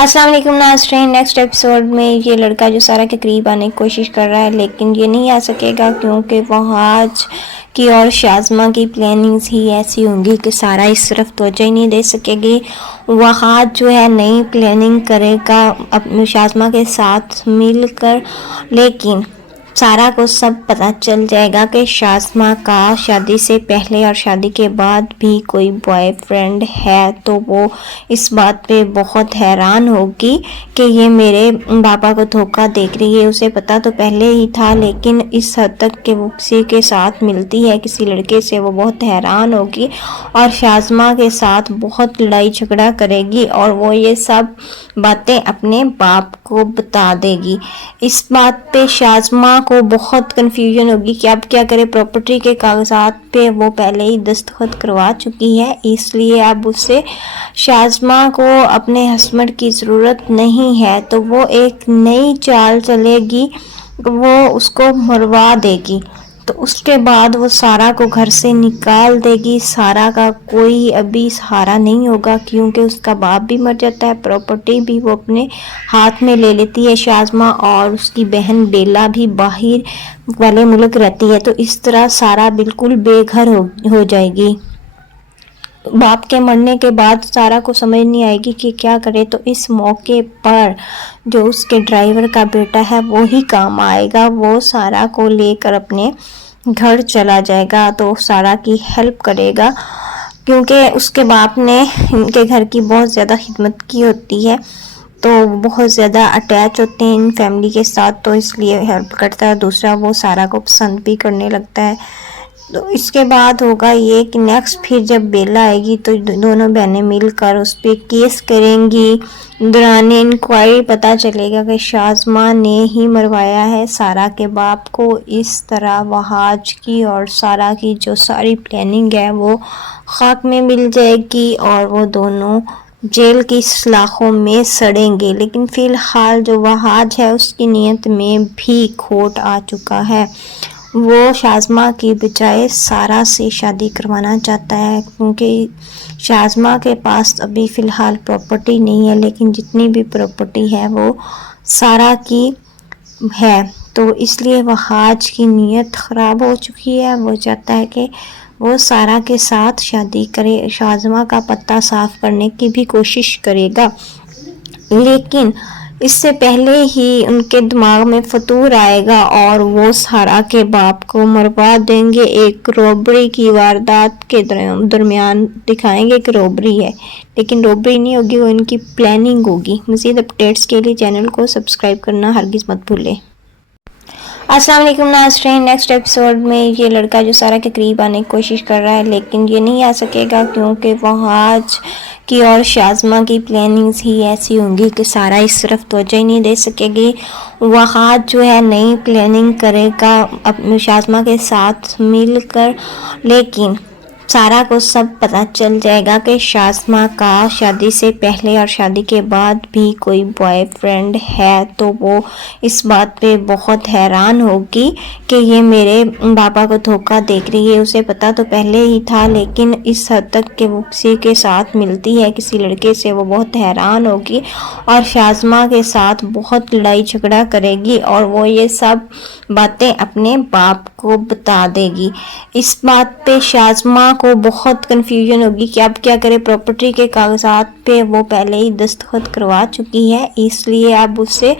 السلام علیکم ناظرین، نیکسٹ ایپیسوڈ میں یہ لڑکا جو سارا کے قریب آنے کی کوشش کر رہا ہے لیکن یہ نہیں آ سکے گا کیونکہ وہاج کی اور شازمہ کی پلاننگز ہی ایسی ہوں گی کہ سارا اس طرف توجہ ہی نہیں دے سکے گی۔ وہاج جو ہے نئی پلاننگ کرے گا اپنی شازمہ کے ساتھ مل کر، لیکن سارا کو سب پتہ چل جائے گا کہ شازمہ کا شادی سے پہلے اور شادی کے بعد بھی کوئی بوائے فرینڈ ہے، تو وہ اس بات پہ بہت حیران ہوگی کہ یہ میرے پاپا کو دھوکہ دیکھ رہی ہے۔ اسے پتہ تو پہلے ہی تھا لیکن اس حد تک کہ وہ کسی کے ساتھ ملتی ہے، کسی لڑکے سے، وہ بہت حیران ہوگی اور شازمہ کے ساتھ بہت لڑائی جھگڑا کرے گی اور وہ یہ سب باتیں اپنے باپ کو بتا دے گی۔ اس بات پہ شازمہ کو بہت کنفیوژن ہوگی کہ اب کیا کرے۔ پراپرٹی کے کاغذات پہ وہ پہلے ہی دستخط کروا چکی ہے، اس لیے اب اسے شازمہ کو اپنے ہسبینڈ کی ضرورت نہیں ہے، تو وہ ایک نئی چال چلے گی، وہ اس کو مروا دے گی۔ تو اس کے بعد وہ سارا کو گھر سے نکال دے گی۔ سارا کا کوئی ابھی سہارا نہیں ہوگا کیونکہ اس کا باپ بھی مر جاتا ہے، پراپرٹی بھی وہ اپنے ہاتھ میں لے لیتی ہے شازمہ، اور اس کی بہن بیلا بھی باہر والے ملک رہتی ہے، تو اس طرح سارا بالکل بے گھر ہو جائے گی۔ باپ کے مرنے کے بعد سارا کو سمجھ نہیں آئے گی کہ کیا کرے، تو اس موقع پر جو اس کے ڈرائیور کا بیٹا ہے وہی کام آئے گا۔ وہ سارا کو لے کر اپنے گھر چلا جائے گا تو سارا کی ہیلپ کرے گا، کیونکہ اس کے باپ نے ان کے گھر کی بہت زیادہ خدمت کی ہوتی ہے، تو بہت زیادہ اٹیچ ہوتے ہیں ان فیملی کے ساتھ، تو اس لیے ہیلپ کرتا ہے۔ دوسرا وہ سارا کو پسند بھی کرنے لگتا ہے۔ تو اس کے بعد ہوگا یہ کہ نیکسٹ پھر جب بیلا آئے گی تو دونوں بہنیں مل کر اس پہ کیس کریں گی۔ دوران انکوائری پتہ چلے گا کہ شازمہ نے ہی مروایا ہے سارا کے باپ کو۔ اس طرح وہاج کی اور سارا کی جو ساری پلاننگ ہے وہ خاک میں مل جائے گی اور وہ دونوں جیل کی سلاخوں میں سڑیں گے۔ لیکن فی الحال جو وہاج ہے اس کی نیت میں بھی کھوٹ آ چکا ہے۔ وہ شازمہ کی بجائے سارا سے شادی کروانا چاہتا ہے، کیونکہ شازمہ کے پاس ابھی فی الحال پراپرٹی نہیں ہے، لیکن جتنی بھی پراپرٹی ہے وہ سارا کی ہے، تو اس لیے وہاج کی نیت خراب ہو چکی ہے۔ وہ چاہتا ہے کہ وہ سارا کے ساتھ شادی کرے، شازمہ کا پتہ صاف کرنے کی بھی کوشش کرے گا، لیکن اس سے پہلے ہی ان کے دماغ میں فطور آئے گا اور وہ سارا کے باپ کو مروا دیں گے۔ ایک روبری کی واردات کے درمیان دکھائیں گے کہ روبری ہے، لیکن روبری نہیں ہوگی، وہ ان کی پلاننگ ہوگی۔ مزید اپڈیٹس کے لیے چینل کو سبسکرائب کرنا ہرگز مت بھولیں۔ السلام علیکم ناظرین، نیکسٹ ایپیسوڈ میں یہ لڑکا جو سارا کے قریب آنے کی کوشش کر رہا ہے لیکن یہ نہیں آ سکے گا کیونکہ وہاج کی اور شازمہ کی پلاننگز ہی ایسی ہوں گی کہ سارا اس طرف توجہ ہی نہیں دے سکے گی۔ وہاج جو ہے نئی پلاننگ کرے گا اپنی شازمہ کے ساتھ مل کر، لیکن سارا کو سب پتہ چل جائے گا کہ شازمہ کا شادی سے پہلے اور شادی کے بعد بھی کوئی بوائے فرینڈ ہے، تو وہ اس بات پہ بہت حیران ہوگی کہ یہ میرے پاپا کو دھوکہ دیکھ رہی ہے۔ اسے پتہ تو پہلے ہی تھا لیکن اس حد تک کہ وہ کسی کے ساتھ ملتی ہے، کسی لڑکے سے، وہ بہت حیران ہوگی اور شازمہ کے ساتھ بہت لڑائی جھگڑا کرے گی اور وہ یہ سب باتیں اپنے باپ کو بتا دے گی۔ اس بات پہ شازمہ کو بہت کنفیوژن ہوگی کہ اب کیا کرے۔ پراپرٹی کے کاغذات پہ وہ پہلے ہی دستخط کروا چکی ہے، اس لیے اب اسے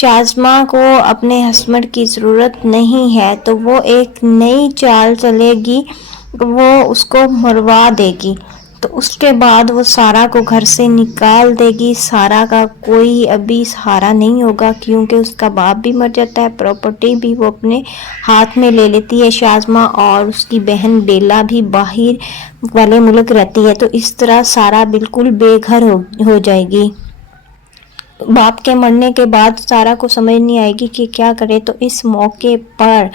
شازمہ کو اپنے ہسبینڈ کی ضرورت نہیں ہے، تو وہ ایک نئی چال چلے گی، وہ اس کو مروا دے گی۔ تو اس کے بعد وہ سارا کو گھر سے نکال دے گی۔ سارا کا کوئی ابھی سہارا نہیں ہوگا کیونکہ اس کا باپ بھی مر جاتا ہے، پراپرٹی بھی وہ اپنے ہاتھ میں لے لیتی ہے شازمہ، اور اس کی بہن بیلا بھی باہر والے ملک رہتی ہے، تو اس طرح سارا بالکل بے گھر ہو جائے گی۔ باپ کے مرنے کے بعد سارا کو سمجھ نہیں آئے گی کہ کیا کرے، تو اس موقع پر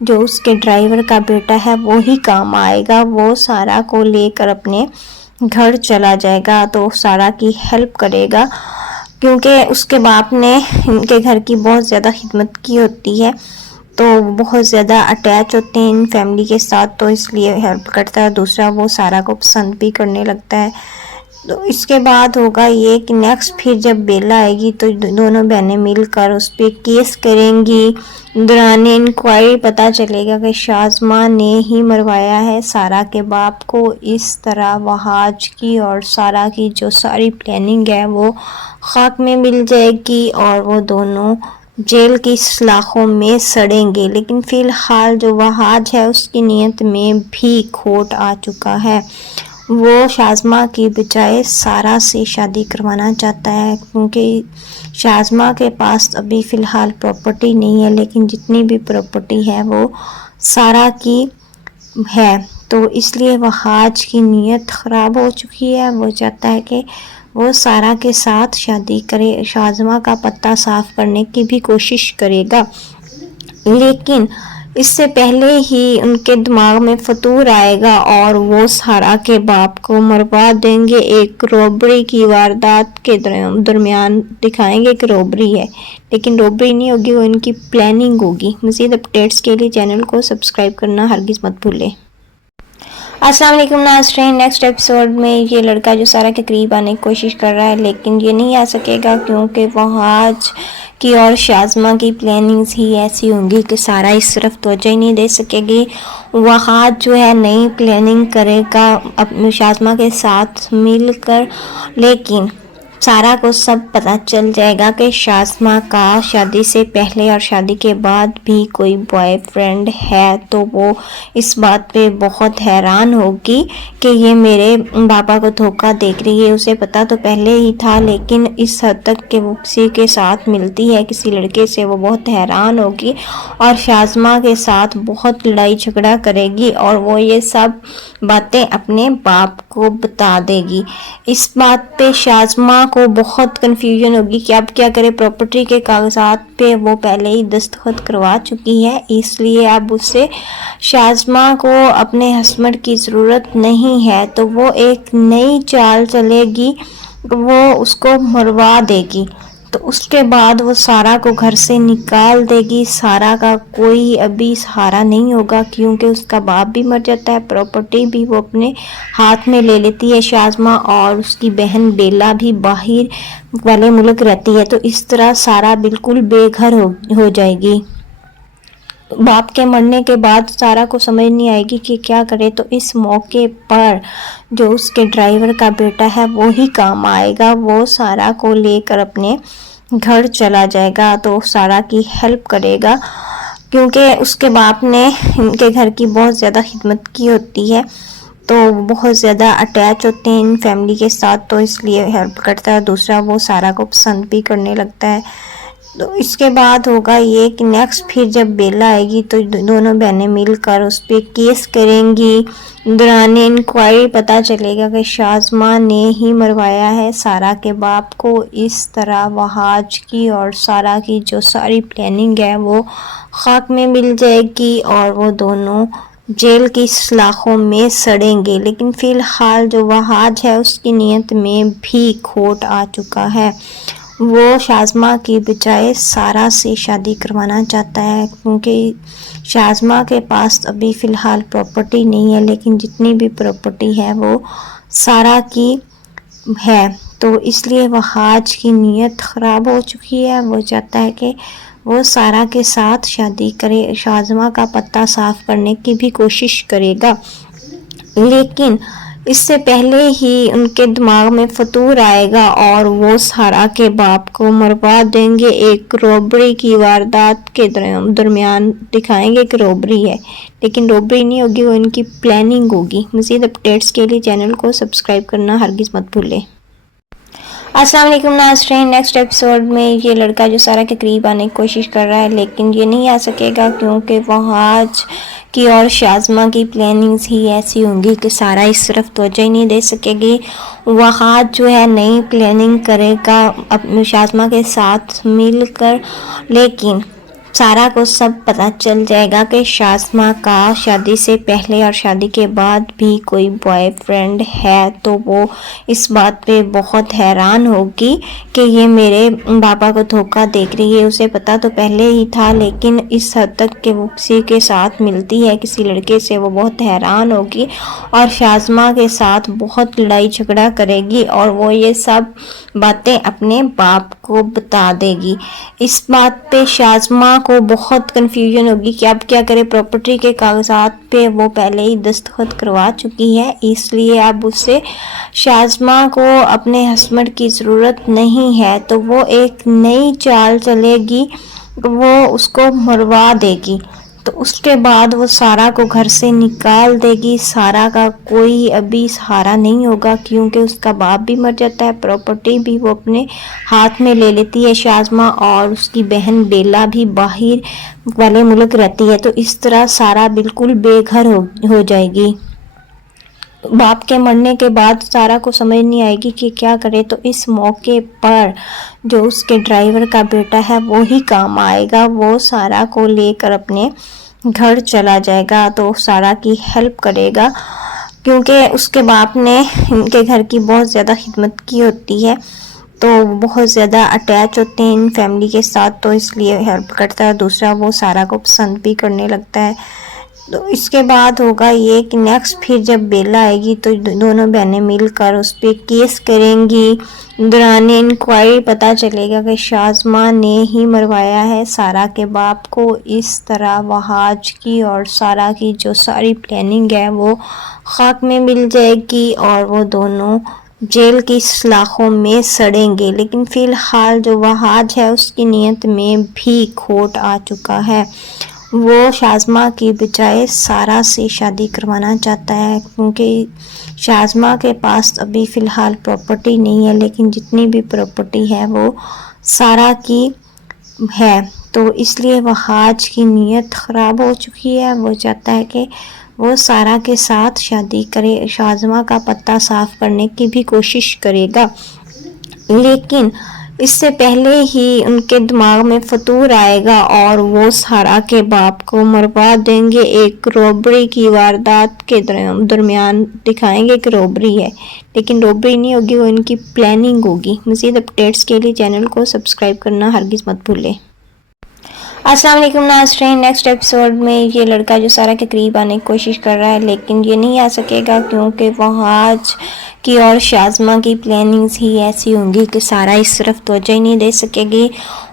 جو اس کے ڈرائیور کا بیٹا ہے وہی کام آئے گا۔ وہ سارا کو لے کر اپنے گھر چلا جائے گا تو سارا کی ہیلپ کرے گا، کیونکہ اس کے باپ نے ان کے گھر کی بہت زیادہ خدمت کی ہوتی ہے، تو بہت زیادہ اٹیچ ہوتے ہیں ان فیملی کے ساتھ، تو اس لیے ہیلپ کرتا ہے۔ دوسرا وہ سارا کو پسند بھی کرنے لگتا ہے، تو اس کے بعد ہوگا یہ کہ نیکسٹ پھر جب بیلا آئے گی تو دونوں بہنیں مل کر اس پہ کیس کریں گی. دوران انکوائری پتہ چلے گا کہ شازمہ نے ہی مروایا ہے سارا کے باپ کو. اس طرح وہاج کی اور سارا کی جو ساری پلاننگ ہے وہ خاک میں مل جائے گی اور وہ دونوں جیل کی سلاخوں میں سڑیں گے. لیکن فی الحال جو وہاج ہے اس کی نیت میں بھی کھوٹ آ چکا ہے. وہ شازمہ کی بجائے سارا سے شادی کروانا چاہتا ہے کیونکہ شازمہ کے پاس ابھی فی الحال پراپرٹی نہیں ہے، لیکن جتنی بھی پراپرٹی ہے وہ سارا کی ہے. تو اس لیے وہاج کی نیت خراب ہو چکی ہے. وہ چاہتا ہے کہ وہ سارا کے ساتھ شادی کرے، شازمہ کا پتہ صاف کرنے کی بھی کوشش کرے گا. لیکن اس سے پہلے ہی ان کے دماغ میں فطور آئے گا اور وہ سارا کے باپ کو مروا دیں گے. ایک روبری کی واردات کے درمیان دکھائیں گے کہ روبری ہے، لیکن روبری نہیں ہوگی، وہ ان کی پلاننگ ہوگی. مزید اپڈیٹس کے لیے چینل کو سبسکرائب کرنا ہرگز مت بھولیں. السلام علیکم ناظرین، نیکسٹ ایپیسوڈ میں یہ لڑکا جو سارا کے قریب آنے کی کوشش کر رہا ہے لیکن یہ نہیں آ سکے گا کیونکہ وہاج کی اور شازمہ کی پلاننگز ہی ایسی ہوں گی کہ سارا اس طرف توجہ ہی نہیں دے سکے گی. وہاج جو ہے نئی پلاننگ کرے گا اپنی شازمہ کے ساتھ مل کر، لیکن سارا کو سب پتہ چل جائے گا کہ شازمہ کا شادی سے پہلے اور شادی کے بعد بھی کوئی بوائے فرینڈ ہے. تو وہ اس بات پہ بہت حیران ہوگی کہ یہ میرے پاپا کو دھوکہ دیکھ رہی ہے. اسے پتہ تو پہلے ہی تھا، لیکن اس حد تک کہ وہ کسی کے ساتھ ملتی ہے کسی لڑکے سے، وہ بہت حیران ہوگی اور شازمہ کے ساتھ بہت لڑائی جھگڑا کرے گی اور وہ یہ سب باتیں اپنے باپ کو بتا دے گی. اس بات پہ شازمہ کو بہت کنفیوژن ہوگی کہ اب کیا کرے. پراپرٹی کے کاغذات پہ وہ پہلے ہی دستخط کروا چکی ہے، اس لیے اب اسے شازمہ کو اپنے ہسبینڈ کی ضرورت نہیں ہے. تو وہ ایک نئی چال چلے گی، وہ اس کو مروا دے گی. تو اس کے بعد وہ سارا کو گھر سے نکال دے گی. سارا کا کوئی ابھی سہارا نہیں ہوگا کیونکہ اس کا باپ بھی مر جاتا ہے، پراپرٹی بھی وہ اپنے ہاتھ میں لے لیتی ہے شازمہ، اور اس کی بہن بیلا بھی باہر والے ملک رہتی ہے. تو اس طرح سارا بالکل بے گھر ہو جائے گی. باپ کے مرنے کے بعد سارا کو سمجھ نہیں آئے گی کہ کیا کرے. تو اس موقع پر جو اس کے ڈرائیور کا بیٹا ہے وہی کام آئے گا. وہ سارا کو لے کر اپنے گھر چلا جائے گا تو سارا کی ہیلپ کرے گا کیونکہ اس کے باپ نے ان کے گھر کی بہت زیادہ خدمت کی ہوتی ہے، تو بہت زیادہ اٹیچ ہوتے ہیں ان فیملی کے ساتھ، تو اس لیے ہیلپ کرتا ہے. دوسرا وہ سارا کو پسند بھی کرنے لگتا ہے. تو اس کے بعد ہوگا یہ کہ نیکسٹ پھر جب بیلا آئے گی تو دونوں بہنیں مل کر اس پہ کیس کریں گی. دوران انکوائری پتہ چلے گا کہ شازمہ نے ہی مروایا ہے سارا کے باپ کو. اس طرح وہاج کی اور سارا کی جو ساری پلاننگ ہے وہ خاک میں مل جائے گی اور وہ دونوں جیل کی سلاخوں میں سڑیں گے. لیکن فی الحال جو وہاج ہے اس کی نیت میں بھی کھوٹ آ چکا ہے. وہ شازمہ کی بجائے سارا سے شادی کروانا چاہتا ہے کیونکہ شازمہ کے پاس ابھی فی الحال پراپرٹی نہیں ہے، لیکن جتنی بھی پراپرٹی ہے وہ سارا کی ہے. تو اس لیے وہاج کی نیت خراب ہو چکی ہے. وہ چاہتا ہے کہ وہ سارا کے ساتھ شادی کرے، شازمہ کا پتہ صاف کرنے کی بھی کوشش کرے گا. لیکن اس سے پہلے ہی ان کے دماغ میں فطور آئے گا اور وہ سارا کے باپ کو مروا دیں گے. ایک روبری کی واردات کے درمیان دکھائیں گے کہ روبری ہے، لیکن روبری نہیں ہوگی، وہ ان کی پلاننگ ہوگی. مزید اپڈیٹس کے لیے چینل کو سبسکرائب کرنا ہرگز مت بھولیں. السلام علیکم ناظرین، نیکسٹ ایپیسوڈ میں یہ لڑکا جو سارا کے قریب آنے کی کوشش کر رہا ہے لیکن یہ نہیں آ سکے گا کیونکہ وہاج کی اور شازمہ کی پلاننگز ہی ایسی ہوں گی کہ سارا اس طرف توجہ ہی نہیں دے سکے گی. وہاج جو ہے نئی پلاننگ کرے گا اپنی شازمہ کے ساتھ مل کر، لیکن سارا کو سب پتہ چل جائے گا کہ شازمہ کا شادی سے پہلے اور شادی کے بعد بھی کوئی بوائے فرینڈ ہے، تو وہ اس بات پہ بہت حیران ہوگی کہ یہ میرے پاپا کو دھوکہ دیکھ رہی ہے۔ اسے پتہ تو پہلے ہی تھا، لیکن اس حد تک کہ وہ کسی کے ساتھ ملتی ہے، کسی لڑکے سے، وہ بہت حیران ہوگی اور شازمہ کے ساتھ بہت لڑائی جھگڑا کرے گی اور وہ یہ سب باتیں اپنے باپ کو بتا دے گی۔ اس بات پہ شازمہ کو بہت کنفیوژن ہوگی کہ اب کیا کرے۔ پراپرٹی کے کاغذات پہ وہ پہلے ہی دستخط کروا چکی ہے، اس لیے اب اسے شازمہ کو اپنے ہسبینڈ کی ضرورت نہیں ہے، تو وہ ایک نئی چال چلے گی، وہ اس کو مروا دے گی۔ تو اس کے بعد وہ سارا کو گھر سے نکال دے گی۔ سارا کا کوئی ابھی سہارا نہیں ہوگا کیونکہ اس کا باپ بھی مر جاتا ہے، پراپرٹی بھی وہ اپنے ہاتھ میں لے لیتی ہے شازمہ، اور اس کی بہن بیلا بھی باہر والے ملک رہتی ہے، تو اس طرح سارا بالکل بے گھر ہو جائے گی۔ باپ کے مرنے کے بعد سارا کو سمجھ نہیں آئے گی کہ کیا کرے، تو اس موقع پر جو اس کے ڈرائیور کا بیٹا ہے وہی کام آئے گا۔ وہ سارا کو لے کر اپنے گھر چلا جائے گا، تو سارا کی ہیلپ کرے گا کیونکہ اس کے باپ نے ان کے گھر کی بہت زیادہ خدمت کی ہوتی ہے، تو بہت زیادہ اٹیچ ہوتے ہیں ان فیملی کے ساتھ، تو اس لیے ہیلپ کرتا ہے۔ دوسرا وہ سارا کو پسند بھی کرنے لگتا ہے۔ تو اس کے بعد ہوگا یہ کہ نیکسٹ پھر جب بیلا آئے گی تو دونوں بہنیں مل کر اس پہ کیس کریں گی۔ دوران انکوائری پتہ چلے گا کہ شازمہ نے ہی مروایا ہے سارا کے باپ کو۔ اس طرح وہاج کی اور سارا کی جو ساری پلاننگ ہے وہ خاک میں مل جائے گی اور وہ دونوں جیل کی سلاخوں میں سڑیں گے۔ لیکن فی الحال جو وہاج ہے اس کی نیت میں بھی کھوٹ آ چکا ہے۔ وہ شازمہ کی بجائے سارا سے شادی کروانا چاہتا ہے کیونکہ شازمہ کے پاس ابھی فی الحال پراپرٹی نہیں ہے، لیکن جتنی بھی پراپرٹی ہے وہ سارا کی ہے، تو اس لیے وہاج کی نیت خراب ہو چکی ہے۔ وہ چاہتا ہے کہ وہ سارا کے ساتھ شادی کرے، شازمہ کا پتہ صاف کرنے کی بھی کوشش کرے گا، لیکن اس سے پہلے ہی ان کے دماغ میں فطور آئے گا اور وہ سارا کے باپ کو مروا دیں گے۔ ایک روبری کی واردات کے درمیان دکھائیں گے کہ روبری ہے، لیکن روبری نہیں ہوگی، وہ ان کی پلاننگ ہوگی۔ مزید اپڈیٹس کے لیے چینل کو سبسکرائب کرنا ہرگز مت بھولیں۔ السلام علیکم ناظرین، نیکسٹ ایپیسوڈ میں یہ لڑکا جو سارا کے قریب آنے کی کوشش کر رہا ہے لیکن یہ نہیں آ سکے گا کیونکہ وہاج کی اور شازمہ کی پلاننگز ہی ایسی ہوں گی کہ سارا اس طرف توجہ ہی نہیں دے سکے گی۔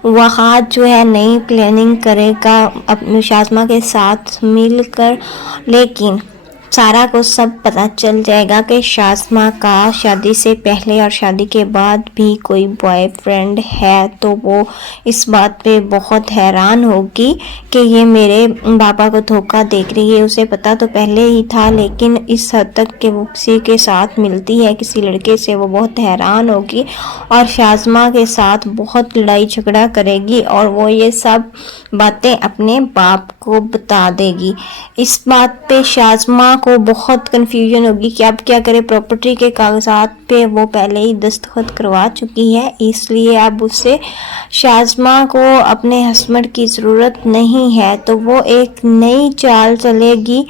وہاج جو ہے نئی پلاننگ کرے گا اپنی شازمہ کے ساتھ مل کر، لیکن سارا کو سب پتہ چل جائے گا کہ شازمہ کا شادی سے پہلے اور شادی کے بعد بھی کوئی بوائے فرینڈ ہے، تو وہ اس بات پہ بہت حیران ہوگی کہ یہ میرے پاپا کو دھوکہ دیکھ رہی ہے۔ اسے پتہ تو پہلے ہی تھا، لیکن اس حد تک کہ وہ کسی کے ساتھ ملتی ہے، کسی لڑکے سے، وہ بہت حیران ہوگی اور شازمہ کے ساتھ بہت لڑائی جھگڑا کرے گی اور وہ یہ سب باتیں اپنے باپ کو بتا دے گی۔ اس بات پہ شازمہ کو بہت کنفیوژن ہوگی کہ اب کیا کرے۔ پراپرٹی کے کاغذات پہ وہ پہلے ہی دستخط کروا چکی ہے، اس لیے اب اسے شازمہ کو اپنے ہسبینڈ کی ضرورت نہیں ہے، تو وہ ایک نئی چال چلے گی،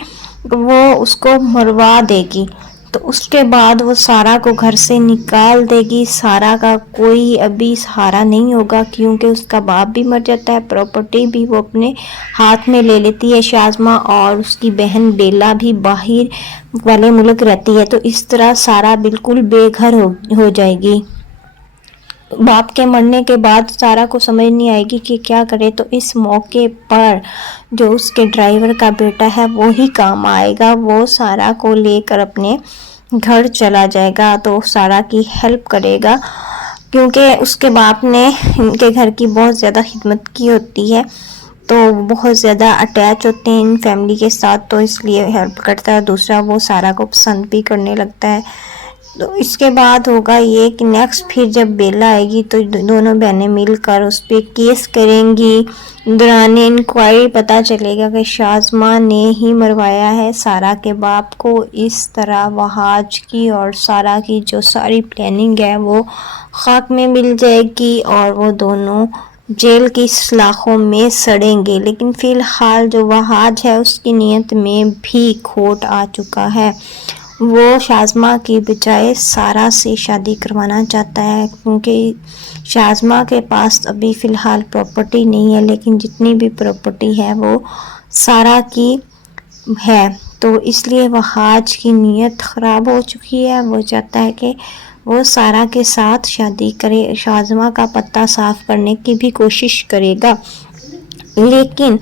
وہ اس کو مروا دے گی۔ تو اس کے بعد وہ سارا کو گھر سے نکال دے گی۔ سارا کا کوئی ابھی سہارا نہیں ہوگا کیونکہ اس کا باپ بھی مر جاتا ہے، پراپرٹی بھی وہ اپنے ہاتھ میں لے لیتی ہے شازمہ، اور اس کی بہن بیلا بھی باہر والے ملک رہتی ہے، تو اس طرح سارا بالکل بے گھر ہو جائے گی۔ باپ کے مرنے کے بعد سارا کو سمجھ نہیں آئے گی کہ کیا کرے، تو اس موقع پر جو اس کے ڈرائیور کا بیٹا ہے وہی کام آئے گا۔ وہ سارا کو لے کر اپنے گھر چلا جائے گا، تو سارا کی ہیلپ کرے گا کیونکہ اس کے باپ نے ان کے گھر کی بہت زیادہ خدمت کی ہوتی ہے، تو بہت زیادہ اٹیچ ہوتے ہیں ان فیملی کے ساتھ، تو اس لیے ہیلپ کرتا ہے۔ دوسرا وہ سارا کو پسند بھی کرنے لگتا ہے۔ تو اس کے بعد ہوگا یہ کہ نیکسٹ پھر جب بیلا آئے گی تو دونوں بہنیں مل کر اس پہ کیس کریں گی۔ دوران انکوائری پتہ چلے گا کہ شازمہ نے ہی مروایا ہے سارا کے باپ کو۔ اس طرح وہاج کی اور سارا کی جو ساری پلاننگ ہے وہ خاک میں مل جائے گی اور وہ دونوں جیل کی سلاخوں میں سڑیں گے، لیکن فی الحال جو وہاج ہے اس کی نیت میں بھی کھوٹ آ چکا ہے۔ وہ شازمہ کی بجائے سارا سے شادی کروانا چاہتا ہے، کیونکہ شازمہ کے پاس ابھی فی الحال پراپرٹی نہیں ہے، لیکن جتنی بھی پراپرٹی ہے وہ سارا کی ہے، تو اس لیے وہاج کی نیت خراب ہو چکی ہے۔ وہ چاہتا ہے کہ وہ سارا کے ساتھ شادی کرے، شازمہ کا پتہ صاف کرنے کی بھی کوشش کرے گا، لیکن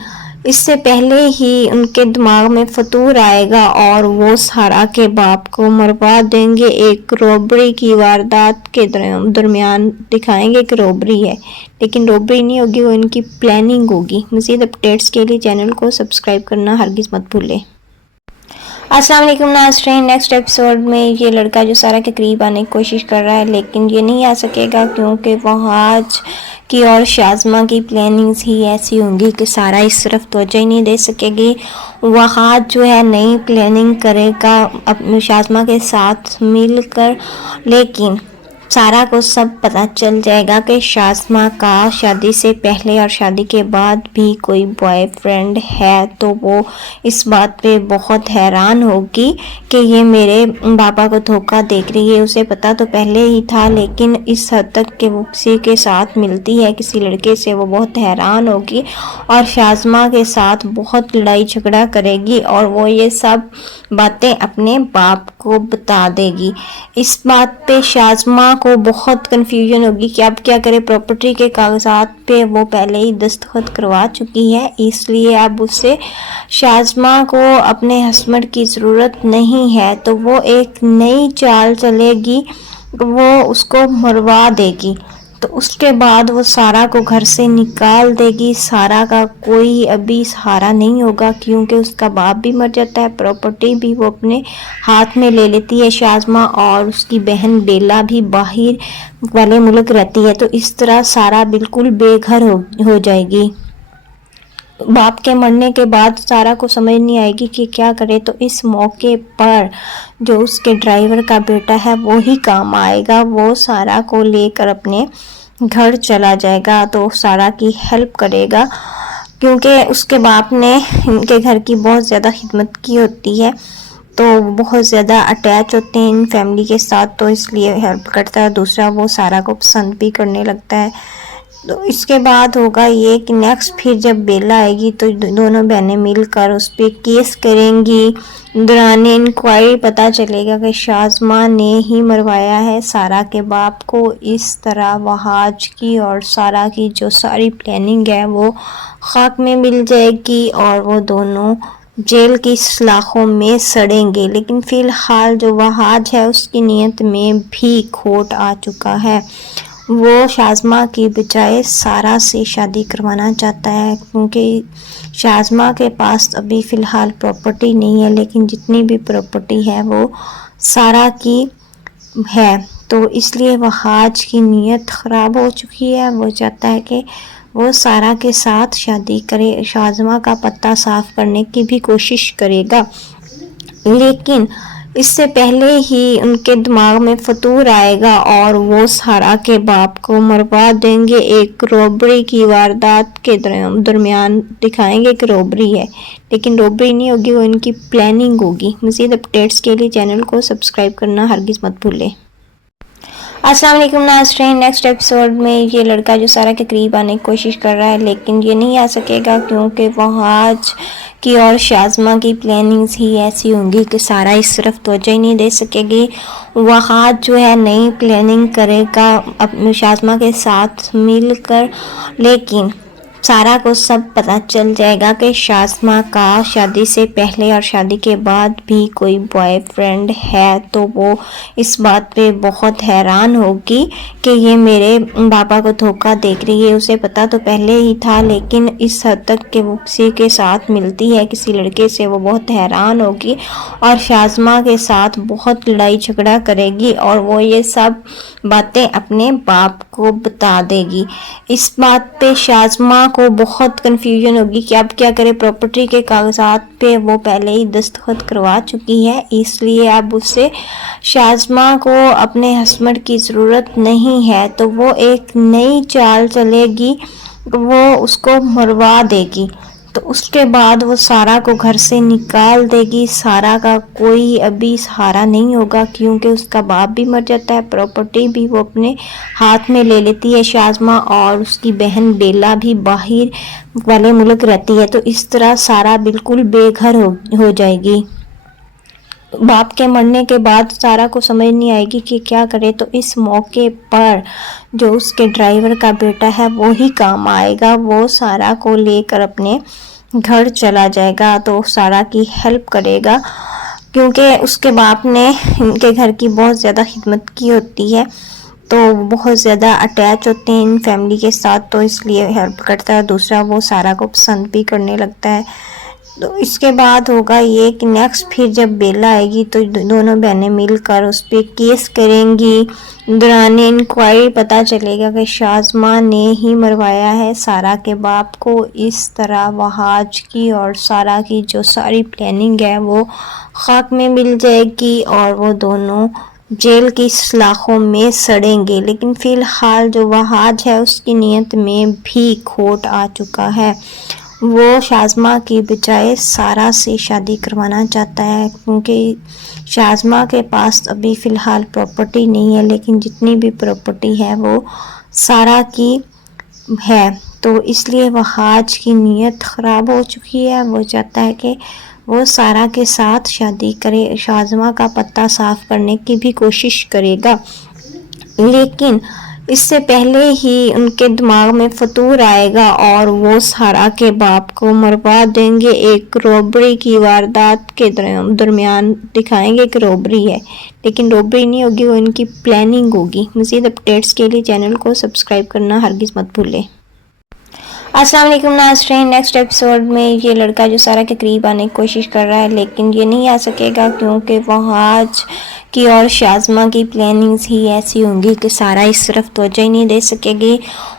اس سے پہلے ہی ان کے دماغ میں فطور آئے گا اور وہ سارا کے باپ کو مروا دیں گے۔ ایک روبری کی واردات کے درمیان دکھائیں گے کہ روبری ہے، لیکن روبری نہیں ہوگی، وہ ان کی پلاننگ ہوگی۔ مزید اپڈیٹس کے لیے چینل کو سبسکرائب کرنا ہرگز مت بھولیں۔ السلام علیکم ناظرین، نیکسٹ ایپیسوڈ میں یہ لڑکا جو سارا کے قریب آنے کی کوشش کر رہا ہے لیکن یہ نہیں آ سکے گا، کیونکہ وہاج کی اور شازمہ کی پلاننگز ہی ایسی ہوں گی کہ سارا اس طرف توجہ ہی نہیں دے سکے گی۔ وہاج جو ہے نئی پلاننگ کرے گا اپنی شازمہ کے ساتھ مل کر، لیکن سارا کو سب پتہ چل جائے گا کہ شازمہ کا شادی سے پہلے اور شادی کے بعد بھی کوئی بوائے فرینڈ ہے، تو وہ اس بات پہ بہت حیران ہوگی کہ یہ میرے پاپا کو دھوکہ دیکھ رہی ہے۔ اسے پتہ تو پہلے ہی تھا، لیکن اس حد تک کہ وہ کسی کے ساتھ ملتی ہے، کسی لڑکے سے، وہ بہت حیران ہوگی اور شازمہ کے ساتھ بہت لڑائی جھگڑا کرے گی اور وہ یہ سب باتیں اپنے باپ کو بتا دے گی۔ اس بات پہ شازمہ کو بہت کنفیوژن ہوگی کہ اب کیا کرے۔ پراپرٹی کے کاغذات پہ وہ پہلے ہی دستخط کروا چکی ہے، اس لیے اب اسے شازمہ کو اپنے ہسبینڈ کی ضرورت نہیں ہے، تو وہ ایک نئی چال چلے گی، وہ اس کو مروا دے گی، تو اس کے بعد وہ سارا کو گھر سے نکال دے گی۔ سارا کا کوئی ابھی سہارا نہیں ہوگا، کیونکہ اس کا باپ بھی مر جاتا ہے، پراپرٹی بھی وہ اپنے ہاتھ میں لے لیتی ہے شازمہ، اور اس کی بہن بیلا بھی باہر والے ملک رہتی ہے، تو اس طرح سارا بالکل بے گھر ہو جائے گی۔ باپ کے مرنے کے بعد سارا کو سمجھ نہیں آئے گی کہ کیا کرے، تو اس موقع پر جو اس کے ڈرائیور کا بیٹا ہے وہی کام آئے گا۔ وہ سارا کو لے کر اپنے گھر چلا جائے گا، تو سارا کی ہیلپ کرے گا، کیونکہ اس کے باپ نے ان کے گھر کی بہت زیادہ خدمت کی ہوتی ہے، تو بہت زیادہ اٹیچ ہوتے ہیں ان فیملی کے ساتھ، تو اس لیے ہیلپ کرتا ہے۔ دوسرا وہ سارا کو پسند بھی کرنے لگتا ہے۔ تو اس کے بعد ہوگا یہ کہ نیکسٹ پھر جب بیلا آئے گی تو دونوں بہنیں مل کر اس پہ کیس کریں گی۔ دوران انکوائری پتہ چلے گا کہ شازمہ نے ہی مروایا ہے سارا کے باپ کو۔ اس طرح وہاج کی اور سارا کی جو ساری پلاننگ ہے وہ خاک میں مل جائے گی اور وہ دونوں جیل کی سلاخوں میں سڑیں گے، لیکن فی الحال جو وہاج ہے اس کی نیت میں بھی کھوٹ آ چکا ہے۔ وہ شازمہ کی بجائے سارا سے شادی کروانا چاہتا ہے، کیونکہ شازمہ کے پاس ابھی فی الحال پراپرٹی نہیں ہے، لیکن جتنی بھی پراپرٹی ہے وہ سارا کی ہے، تو اس لیے وہاج کی نیت خراب ہو چکی ہے۔ وہ چاہتا ہے کہ وہ سارا کے ساتھ شادی کرے، شازمہ کا پتہ صاف کرنے کی بھی کوشش کرے گا، لیکن اس سے پہلے ہی ان کے دماغ میں فطور آئے گا اور وہ سارا کے باپ کو مروا دیں گے۔ ایک روبری کی واردات کے درمیان دکھائیں گے کہ روبری ہے، لیکن روبری نہیں ہوگی، وہ ان کی پلاننگ ہوگی۔ مزید اپڈیٹس کے لیے چینل کو سبسکرائب کرنا ہرگز مت بھولیں۔ السلام علیکم ناظرین، نیکسٹ ایپیسوڈ میں یہ لڑکا جو سارا کے قریب آنے کی کوشش کر رہا ہے لیکن یہ نہیں آ سکے گا، کیونکہ وہاج کی اور شازمہ کی پلاننگز ہی ایسی ہوں گی کہ سارا اس طرف توجہ ہی نہیں دے سکے گی۔ وہاج جو ہے نئی پلاننگ کرے گا اپنی شازمہ کے ساتھ مل کر، لیکن سارا کو سب پتہ چل جائے گا کہ شازمہ کا شادی سے پہلے اور شادی کے بعد بھی کوئی بوائے فرینڈ ہے، تو وہ اس بات پہ بہت حیران ہوگی کہ یہ میرے پاپا کو دھوکہ دیکھ رہی ہے۔ اسے پتہ تو پہلے ہی تھا، لیکن اس حد تک کہ وہ کسی کے ساتھ ملتی ہے، کسی لڑکے سے، وہ بہت حیران ہوگی اور شازمہ کے ساتھ بہت لڑائی جھگڑا کرے گی اور وہ یہ سب باتیں اپنے باپ کو بتا دے گی۔ اس بات پہ شازمہ کو بہت کنفیوژن ہوگی کہ اب کیا کرے۔ پراپرٹی کے کاغذات پہ وہ پہلے ہی دستخط کروا چکی ہے، اس لیے اب اسے شازمہ کو اپنے ہسبینڈ کی ضرورت نہیں ہے، تو وہ ایک نئی چال چلے گی، وہ اس کو مروا دے گی، تو اس کے بعد وہ سارا کو گھر سے نکال دے گی۔ سارا کا کوئی ابھی سہارا نہیں ہوگا کیونکہ اس کا باپ بھی مر جاتا ہے، پراپرٹی بھی وہ اپنے ہاتھ میں لے لیتی ہے شازمہ، اور اس کی بہن بیلا بھی باہر والے ملک رہتی ہے، تو اس طرح سارا بالکل بے گھر ہو جائے گی۔ باپ کے مرنے کے بعد سارا کو سمجھ نہیں آئے گی کہ کیا کرے، تو اس موقع پر جو اس کے ڈرائیور کا بیٹا ہے وہی کام آئے گا، وہ سارا کو لے کر اپنے گھر چلا جائے گا، تو سارا کی ہیلپ کرے گا کیونکہ اس کے باپ نے ان کے گھر کی بہت زیادہ خدمت کی ہوتی ہے، تو بہت زیادہ اٹیچ ہوتے ہیں ان فیملی کے ساتھ، تو اس لیے ہیلپ کرتا ہے۔ دوسرا وہ سارا کو پسند بھی کرنے لگتا ہے۔ تو اس کے بعد ہوگا یہ کہ نیکسٹ پھر جب بیلا آئے گی تو دونوں بہنیں مل کر اس پہ کیس کریں گی۔ دوران انکوائری پتہ چلے گا کہ شازمہ نے ہی مروایا ہے سارا کے باپ کو۔ اس طرح وہاج کی اور سارا کی جو ساری پلاننگ ہے وہ خاک میں مل جائے گی اور وہ دونوں جیل کی سلاخوں میں سڑیں گے، لیکن فی الحال جو وہاج ہے اس کی نیت میں بھی کھوٹ آ چکا ہے۔ وہ شازمہ کی بجائے سارا سے شادی کروانا چاہتا ہے کیونکہ شازمہ کے پاس ابھی فی الحال پراپرٹی نہیں ہے، لیکن جتنی بھی پراپرٹی ہے وہ سارا کی ہے، تو اس لیے وہاج کی نیت خراب ہو چکی ہے۔ وہ چاہتا ہے کہ وہ سارا کے ساتھ شادی کرے، شازمہ کا پتہ صاف کرنے کی بھی کوشش کرے گا، لیکن اس سے پہلے ہی ان کے دماغ میں فطور آئے گا اور وہ سارا کے باپ کو مروا دیں گے۔ ایک روبری کی واردات کے درمیان دکھائیں گے کہ روبری ہے، لیکن روبری نہیں ہوگی، وہ ان کی پلاننگ ہوگی۔ مزید اپڈیٹس کے لیے چینل کو سبسکرائب کرنا ہرگز مت بھولیں۔ السلام علیکم ناظرین، نیکسٹ ایپیسوڈ میں یہ لڑکا جو سارا کے قریب آنے کی کوشش کر رہا ہے لیکن یہ نہیں آ سکے گا کیونکہ وہاج کی اور شازمہ کی پلاننگز ہی ایسی ہوں گی کہ سارا اس طرف توجہ ہی نہیں دے سکے گی۔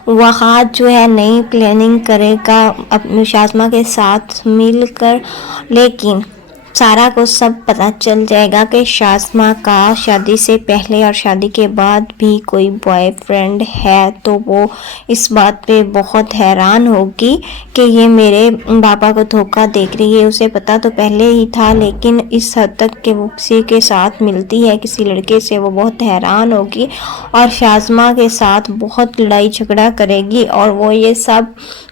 وہاج جو ہے نئی پلاننگ کرے گا اپنی شازمہ کے ساتھ مل کر، لیکن سارا کو سب پتہ چل جائے گا کہ شازمہ کا شادی سے پہلے اور شادی کے بعد بھی کوئی بوائے فرینڈ ہے، تو وہ اس بات پہ بہت حیران ہوگی کہ یہ میرے پاپا کو دھوکہ دے رہی ہے۔ اسے پتہ تو پہلے ہی تھا، لیکن اس حد تک کہ وہ کسی کے ساتھ ملتی ہے، کسی لڑکے سے، وہ بہت حیران ہوگی اور شازمہ کے ساتھ بہت لڑائی جھگڑا کرے گی اور وہ یہ سب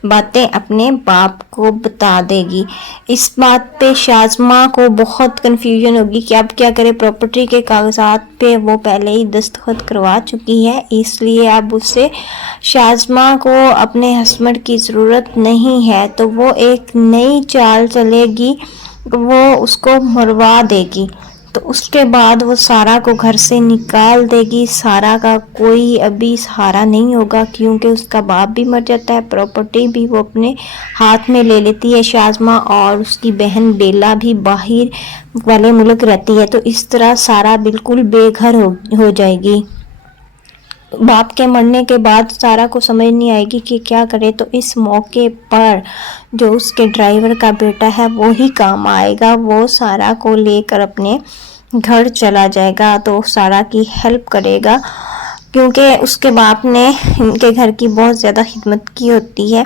باتیں اپنے باپ کو بتا دے گی۔ اس بات پہ شازمہ کو بہت کنفیوژن ہوگی کہ اب کیا کرے۔ پراپرٹی کے کاغذات پہ وہ پہلے ہی دستخط کروا چکی ہے، اس لیے اب اسے شازمہ کو اپنے ہسبینڈ کی ضرورت نہیں ہے، تو وہ ایک نئی چال چلے گی، وہ اس کو مروا دے گی، تو اس کے بعد وہ سارا کو گھر سے نکال دے گی۔ سارا کا کوئی ابھی سہارا نہیں ہوگا کیونکہ اس کا باپ بھی مر جاتا ہے، پراپرٹی بھی وہ اپنے ہاتھ میں لے لیتی ہے شازمہ، اور اس کی بہن بیلا بھی باہر والے ملک رہتی ہے، تو اس طرح سارا بالکل بے گھر ہو جائے گی۔ باپ کے مرنے کے بعد سارا کو سمجھ نہیں آئے گی کہ کیا کرے، تو اس موقع پر جو اس کے ڈرائیور کا بیٹا ہے وہی کام آئے گا، وہ سارا کو لے کر اپنے گھر چلا جائے گا، تو سارا کی ہیلپ کرے گا کیونکہ اس کے باپ نے ان کے گھر کی بہت زیادہ خدمت کی ہوتی ہے،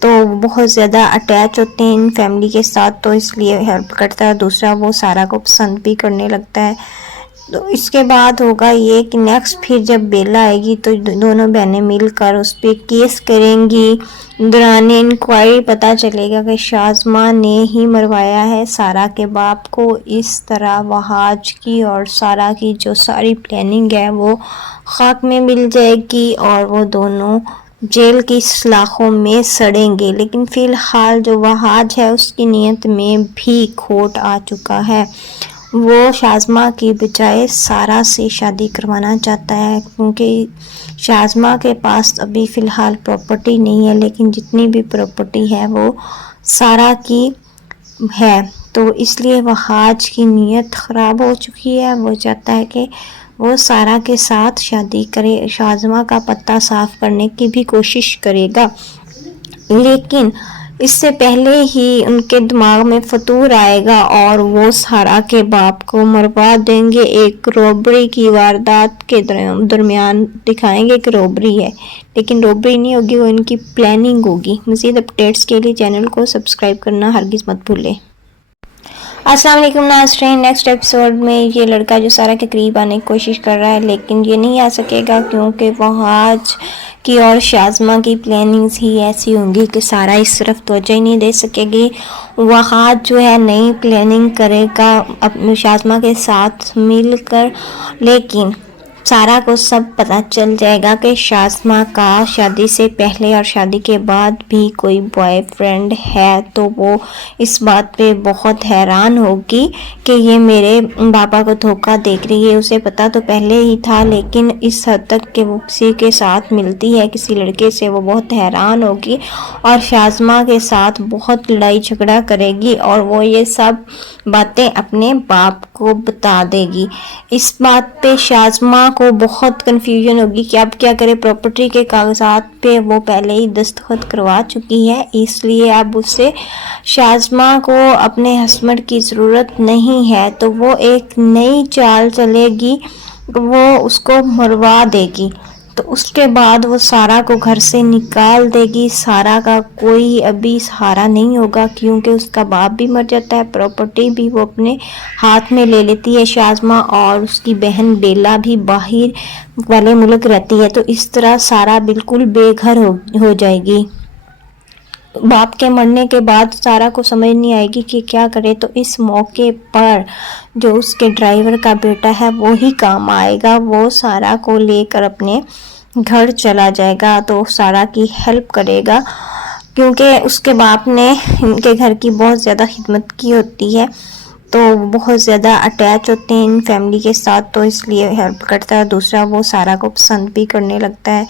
تو بہت زیادہ اٹیچ ہوتے ہیں ان فیملی کے ساتھ، تو اس لیے ہیلپ کرتا ہے۔ دوسرا وہ سارا کو پسند بھی کرنے لگتا ہے۔ تو اس کے بعد ہوگا یہ کہ نیکسٹ پھر جب بیلا آئے گی تو دونوں بہنیں مل کر اس پہ کیس کریں گی۔ دوران انکوائری پتہ چلے گا کہ شازمہ نے ہی مروایا ہے سارا کے باپ کو۔ اس طرح وہاج کی اور سارا کی جو ساری پلاننگ ہے وہ خاک میں مل جائے گی اور وہ دونوں جیل کی سلاخوں میں سڑیں گے، لیکن فی الحال جو وہاج ہے اس کی نیت میں بھی کھوٹ آ چکا ہے۔ وہ شازمہ کی بجائے سارا سے شادی کروانا چاہتا ہے کیونکہ شازمہ کے پاس ابھی فی الحال پراپرٹی نہیں ہے، لیکن جتنی بھی پراپرٹی ہے وہ سارا کی ہے، تو اس لیے وہاج کی نیت خراب ہو چکی ہے۔ وہ چاہتا ہے کہ وہ سارا کے ساتھ شادی کرے، شازمہ کا پتہ صاف کرنے کی بھی کوشش کرے گا، لیکن اس سے پہلے ہی ان کے دماغ میں فطور آئے گا اور وہ سارا کے باپ کو مروا دیں گے۔ ایک روبری کی واردات کے درمیان دکھائیں گے کہ روبری ہے، لیکن روبری نہیں ہوگی، وہ ان کی پلاننگ ہوگی۔ مزید اپڈیٹس کے لیے چینل کو سبسکرائب کرنا ہرگز مت بھولیں۔ السلام علیکم ناظرین، نیکسٹ ایپیسوڈ میں یہ لڑکا جو سارا کے قریب آنے کی کوشش کر رہا ہے لیکن یہ نہیں آ سکے گا کیونکہ وہاج کی اور شازمہ کی پلاننگز ہی ایسی ہوں گی کہ سارا اس طرف توجہ ہی نہیں دے سکے گی۔ وہاج جو ہے نئی پلاننگ کرے گا اپنی شازمہ کے ساتھ مل کر، لیکن سارا کو سب پتہ چل جائے گا کہ شازمہ کا شادی سے پہلے اور شادی کے بعد بھی کوئی بوائے فرینڈ ہے، تو وہ اس بات پہ بہت حیران ہوگی کہ یہ میرے پاپا کو دھوکہ دیکھ رہی ہے۔ اسے پتہ تو پہلے ہی تھا، لیکن اس حد تک کہ وہ کسی کے ساتھ ملتی ہے کسی لڑکے سے، وہ بہت حیران ہوگی اور شازمہ کے ساتھ بہت لڑائی جھگڑا کرے گی اور وہ یہ سب باتیں اپنے باپ کو بتا دے گی۔ اس بات پہ شازمہ کو بہت کنفیوژن ہوگی کہ اب کیا کرے۔ پراپرٹی کے کاغذات پہ وہ پہلے ہی دستخط کروا چکی ہے، اس لیے اب اسے شازمہ کو اپنے ہسبینڈ کی ضرورت نہیں ہے، تو وہ ایک نئی چال چلے گی، وہ اس کو مروا دے گی۔ تو اس کے بعد وہ سارا کو گھر سے نکال دے گی۔ سارا کا کوئی ابھی سہارا نہیں ہوگا کیونکہ اس کا باپ بھی مر جاتا ہے، پراپرٹی بھی وہ اپنے ہاتھ میں لے لیتی ہے شازمہ، اور اس کی بہن بیلا بھی باہر والے ملک رہتی ہے۔ تو اس طرح سارا بالکل بے گھر ہو جائے گی۔ باپ کے مرنے کے بعد سارا کو سمجھ نہیں آئے گی کہ کیا کرے، تو اس موقع پر جو اس کے ڈرائیور کا بیٹا ہے وہی کام آئے گا۔ وہ سارا کو لے کر اپنے گھر چلا جائے گا، تو سارا کی ہیلپ کرے گا کیونکہ اس کے باپ نے ان کے گھر کی بہت زیادہ خدمت کی ہوتی ہے، تو بہت زیادہ اٹیچ ہوتے ہیں ان فیملی کے ساتھ، تو اس لیے ہیلپ کرتا ہے۔ دوسرا وہ سارا کو پسند بھی کرنے لگتا ہے۔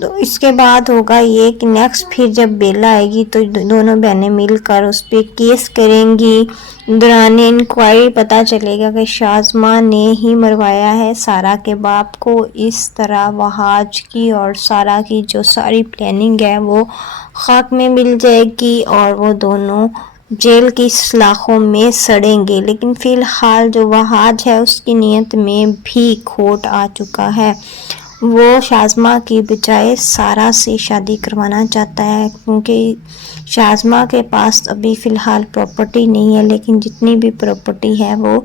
تو اس کے بعد ہوگا یہ کہ نیکسٹ پھر جب بیلا آئے گی تو دونوں بہنیں مل کر اس پہ کیس کریں گی۔ دوران انکوائری پتہ چلے گا کہ شازمہ نے ہی مروایا ہے سارا کے باپ کو۔ اس طرح وہاج کی اور سارا کی جو ساری پلاننگ ہے وہ خاک میں مل جائے گی اور وہ دونوں جیل کی سلاخوں میں سڑیں گے۔ لیکن فی الحال جو وہاج ہے اس کی نیت میں بھی کھوٹ آ چکا ہے۔ وہ شازمہ کی بجائے سارا سے شادی کروانا چاہتا ہے کیونکہ شازمہ کے پاس ابھی فی الحال پراپرٹی نہیں ہے، لیکن جتنی بھی پراپرٹی ہے وہ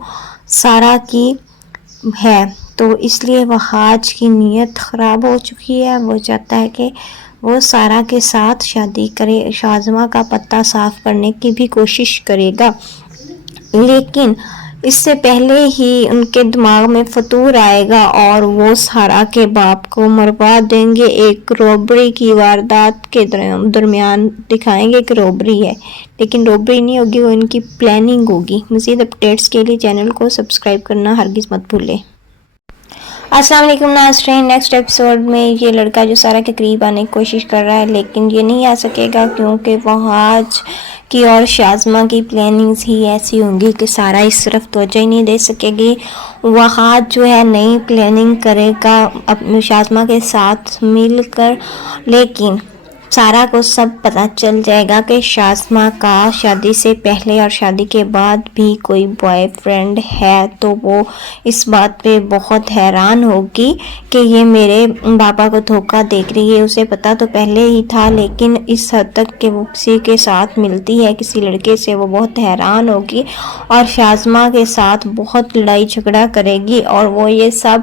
سارا کی ہے، تو اس لیے وہاج کی نیت خراب ہو چکی ہے۔ وہ چاہتا ہے کہ وہ سارا کے ساتھ شادی کرے، شازمہ کا پتہ صاف کرنے کی بھی کوشش کرے گا، لیکن اس سے پہلے ہی ان کے دماغ میں فطور آئے گا اور وہ سارا کے باپ کو مروا دیں گے۔ ایک روبری کی واردات کے درمیان دکھائیں گے کہ روبری ہے، لیکن روبری نہیں ہوگی، وہ ان کی پلاننگ ہوگی۔ مزید اپڈیٹس کے لیے چینل کو سبسکرائب کرنا ہرگز مت بھولیں۔ السلام علیکم ناظرین، نیکسٹ ایپیسوڈ میں یہ لڑکا جو سارا کے قریب آنے کی کوشش کر رہا ہے لیکن یہ نہیں آ سکے گا کیونکہ وہاج کی اور شازمہ کی پلاننگز ہی ایسی ہوں گی کہ سارا اس طرف توجہ ہی نہیں دے سکے گی۔ وہاج جو ہے نئی پلاننگ کرے گا اپنی شازمہ کے ساتھ مل کر، لیکن سارا کو سب پتہ چل جائے گا کہ شازمہ کا شادی سے پہلے اور شادی کے بعد بھی کوئی بوائے فرینڈ ہے، تو وہ اس بات پہ بہت حیران ہوگی کہ یہ میرے پاپا کو دھوکہ دیکھ رہی ہے۔ اسے پتہ تو پہلے ہی تھا، لیکن اس حد تک کہ وہ کسی کے ساتھ ملتی ہے کسی لڑکے سے، وہ بہت حیران ہوگی اور شازمہ کے ساتھ بہت لڑائی جھگڑا کرے گی اور وہ یہ سب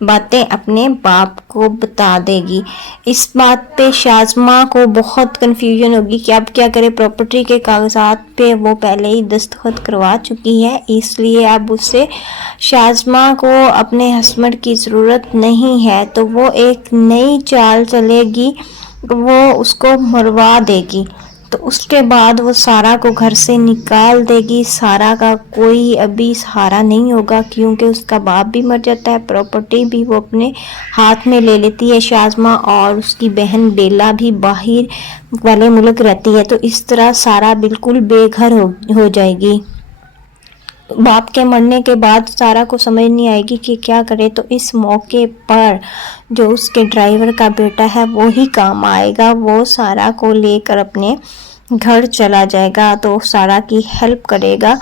باتیں اپنے باپ کو بتا دے گی۔ اس بات پہ شازمہ کو بہت کنفیوژن ہوگی کہ اب کیا کرے۔ پراپرٹی کے کاغذات پہ وہ پہلے ہی دستخط کروا چکی ہے، اس لیے اب اسے شازمہ کو اپنے ہسبینڈ کی ضرورت نہیں ہے، تو وہ ایک نئی چال چلے گی، وہ اس کو مروا دے گی۔ تو اس کے بعد وہ سارا کو گھر سے نکال دے گی۔ سارا کا کوئی ابھی سہارا نہیں ہوگا کیونکہ اس کا باپ بھی مر جاتا ہے، پراپرٹی بھی وہ اپنے ہاتھ میں لے لیتی ہے شازمہ، اور اس کی بہن بیلا بھی باہر والے ملک رہتی ہے۔ تو اس طرح سارا بالکل بے گھر ہو جائے گی۔ باپ کے مرنے کے بعد سارا کو سمجھ نہیں آئے گی کہ کیا کرے، تو اس موقع پر جو اس کے ڈرائیور کا بیٹا ہے وہی کام آئے گا۔ وہ سارا کو لے کر اپنے گھر چلا جائے گا تو سارا کی ہیلپ کرے گا،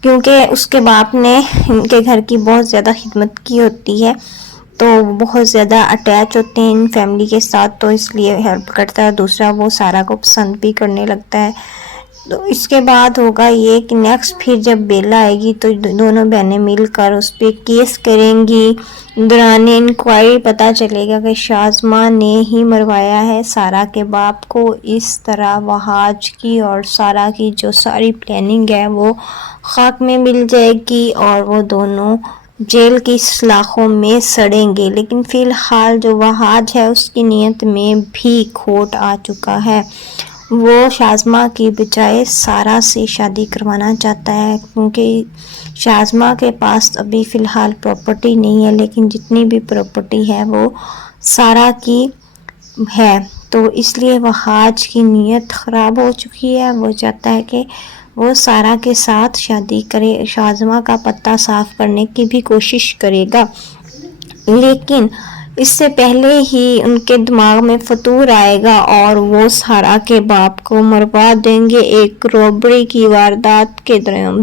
کیونکہ اس کے باپ نے ان کے گھر کی بہت زیادہ خدمت کی ہوتی ہے، تو بہت زیادہ اٹیچ ہوتے ہیں ان فیملی کے ساتھ، تو اس لیے ہیلپ کرتا ہے۔ دوسرا وہ سارا کو پسند بھی کرنے لگتا ہے۔ تو اس کے بعد ہوگا یہ کہ نیکسٹ پھر جب بیلا آئے گی تو دونوں بہنیں مل کر اس پہ کیس کریں گی۔ دوران انکوائری پتہ چلے گا کہ شازمہ نے ہی مروایا ہے سارا کے باپ کو۔ اس طرح وہاج کی اور سارا کی جو ساری پلاننگ ہے وہ خاک میں مل جائے گی اور وہ دونوں جیل کی سلاخوں میں سڑیں گے۔ لیکن فی الحال جو وہاج ہے اس کی نیت میں بھی کھوٹ آ چکا ہے۔ وہ شازمہ کی بجائے سارا سے شادی کروانا چاہتا ہے، کیونکہ شازمہ کے پاس ابھی فی الحال پراپرٹی نہیں ہے، لیکن جتنی بھی پراپرٹی ہے وہ سارا کی ہے۔ تو اس لیے وہاج کی نیت خراب ہو چکی ہے۔ وہ چاہتا ہے کہ وہ سارا کے ساتھ شادی کرے، شازمہ کا پتہ صاف کرنے کی بھی کوشش کرے گا، لیکن اس سے پہلے ہی ان کے دماغ میں فطور آئے گا اور وہ سارا کے باپ کو مروا دیں گے۔ ایک روبری کی واردات کے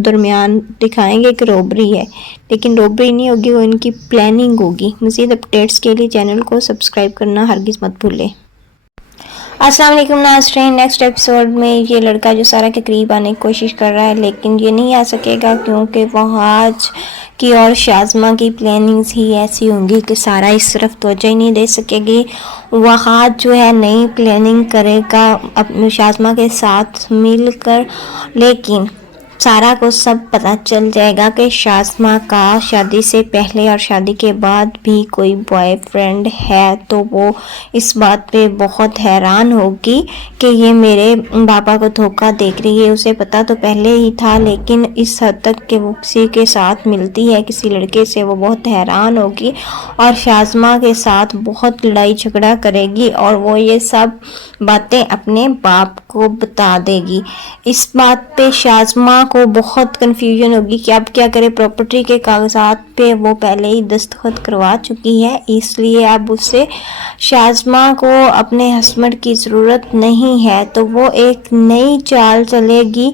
درمیان دکھائیں گے کہ روبری ہے، لیکن روبری نہیں ہوگی، وہ ان کی پلاننگ ہوگی۔ مزید اپڈیٹس کے لیے چینل کو سبسکرائب کرنا ہرگز مت بھولیں۔ السلام علیکم ناظرین، نیکسٹ ایپیسوڈ میں یہ لڑکا جو سارا کے قریب آنے کی کوشش کر رہا ہے لیکن یہ نہیں آ سکے گا، کیونکہ وہاج کی اور شازمہ کی پلاننگز ہی ایسی ہوں گی کہ سارا اس طرف توجہ ہی نہیں دے سکے گی۔ وہاج جو ہے نئی پلاننگ کرے گا اپنی شازمہ کے ساتھ مل کر، لیکن سارا کو سب پتہ چل جائے گا کہ شازمہ کا شادی سے پہلے اور شادی کے بعد بھی کوئی بوائے فرینڈ ہے، تو وہ اس بات پہ بہت حیران ہوگی کہ یہ میرے پاپا کو دھوکہ دیکھ رہی ہے۔ اسے پتہ تو پہلے ہی تھا، لیکن اس حد تک کہ وہ کسی کے ساتھ ملتی ہے کسی لڑکے سے، وہ بہت حیران ہوگی اور شازمہ کے ساتھ بہت لڑائی جھگڑا کرے گی اور وہ یہ سب باتیں اپنے باپ کو بتا دے گی۔ اس بات پہ شازمہ کو بہت کنفیوژن ہوگی کہ اب کیا کرے۔ پراپرٹی کے کاغذات پہ وہ پہلے ہی دستخط کروا چکی ہے، اس لیے اب اسے شازمہ کو اپنے ہسبینڈ کی ضرورت نہیں ہے، تو وہ ایک نئی چال چلے گی،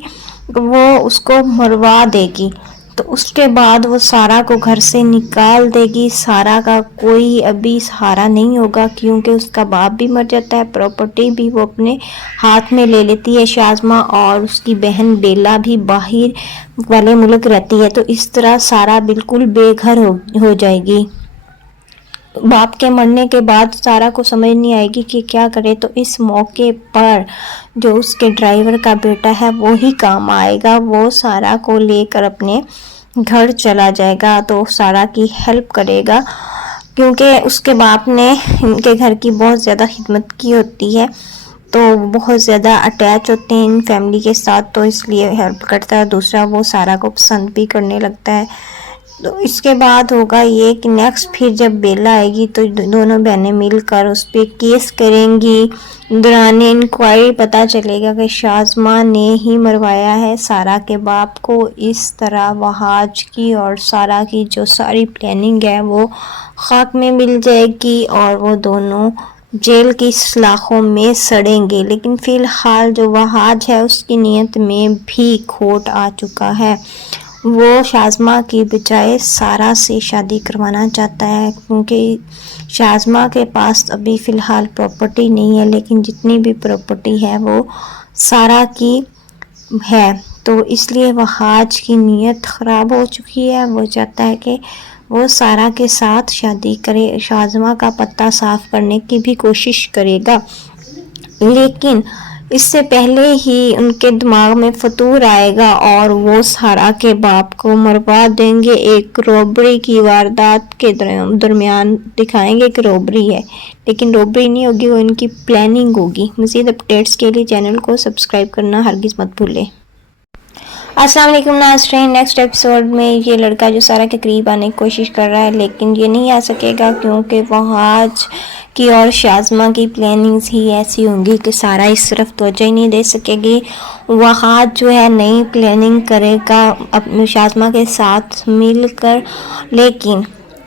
وہ اس کو مروا دے گی۔ تو اس کے بعد وہ سارا کو گھر سے نکال دے گی۔ سارا کا کوئی ابھی سہارا نہیں ہوگا، کیونکہ اس کا باپ بھی مر جاتا ہے، پراپرٹی بھی وہ اپنے ہاتھ میں لے لیتی ہے شازمہ، اور اس کی بہن بیلا بھی باہر والے ملک رہتی ہے۔ تو اس طرح سارا بالکل بے گھر ہو جائے گی۔ باپ کے مرنے کے بعد سارا کو سمجھ نہیں آئے گی کہ کیا کرے، تو اس موقع پر جو اس کے ڈرائیور کا بیٹا ہے وہی کام آئے گا۔ وہ سارا کو لے کر اپنے گھر چلا جائے گا تو سارا کی ہیلپ کرے گا، کیونکہ اس کے باپ نے ان کے گھر کی بہت زیادہ خدمت کی ہوتی ہے، تو بہت زیادہ اٹیچ ہوتے ہیں ان فیملی کے ساتھ، تو اس لیے ہیلپ کرتا ہے۔ دوسرا وہ سارا کو پسند بھی کرنے لگتا ہے۔ تو اس کے بعد ہوگا یہ کہ نیکسٹ پھر جب بیلا آئے گی تو دونوں بہنیں مل کر اس پہ کیس کریں گی۔ دوران انکوائری پتہ چلے گا کہ شازمہ نے ہی مروایا ہے سارا کے باپ کو۔ اس طرح وہاج کی اور سارا کی جو ساری پلاننگ ہے وہ خاک میں مل جائے گی اور وہ دونوں جیل کی سلاخوں میں سڑیں گے۔ لیکن فی الحال جو وہاج ہے اس کی نیت میں بھی کھوٹ آ چکا ہے۔ وہ شازمہ کی بجائے سارا سے شادی کروانا چاہتا ہے، کیونکہ شازمہ کے پاس ابھی فی الحال پراپرٹی نہیں ہے، لیکن جتنی بھی پراپرٹی ہے وہ سارا کی ہے۔ تو اس لیے وہاج کی نیت خراب ہو چکی ہے۔ وہ چاہتا ہے کہ وہ سارا کے ساتھ شادی کرے، شازمہ کا پتہ صاف کرنے کی بھی کوشش کرے گا، لیکن اس سے پہلے ہی ان کے دماغ میں فطور آئے گا اور وہ سارا کے باپ کو مروا دیں گے۔ ایک روبری کی واردات کے درمیان دکھائیں گے کہ روبری ہے، لیکن روبری نہیں ہوگی، وہ ان کی پلاننگ ہوگی۔ مزید اپڈیٹس کے لیے چینل کو سبسکرائب کرنا ہرگز مت بھولیں۔ السلام علیکم ناظرین، نیکسٹ ایپیسوڈ میں یہ لڑکا جو سارا کے قریب آنے کی کوشش کر رہا ہے لیکن یہ نہیں آ سکے گا، کیونکہ وہاج کی اور شازمہ کی پلاننگز ہی ایسی ہوں گی کہ سارا اس طرف توجہ ہی نہیں دے سکے گی۔ وہاج جو ہے نئی پلاننگ کرے گا اپنی شازمہ کے ساتھ مل کر، لیکن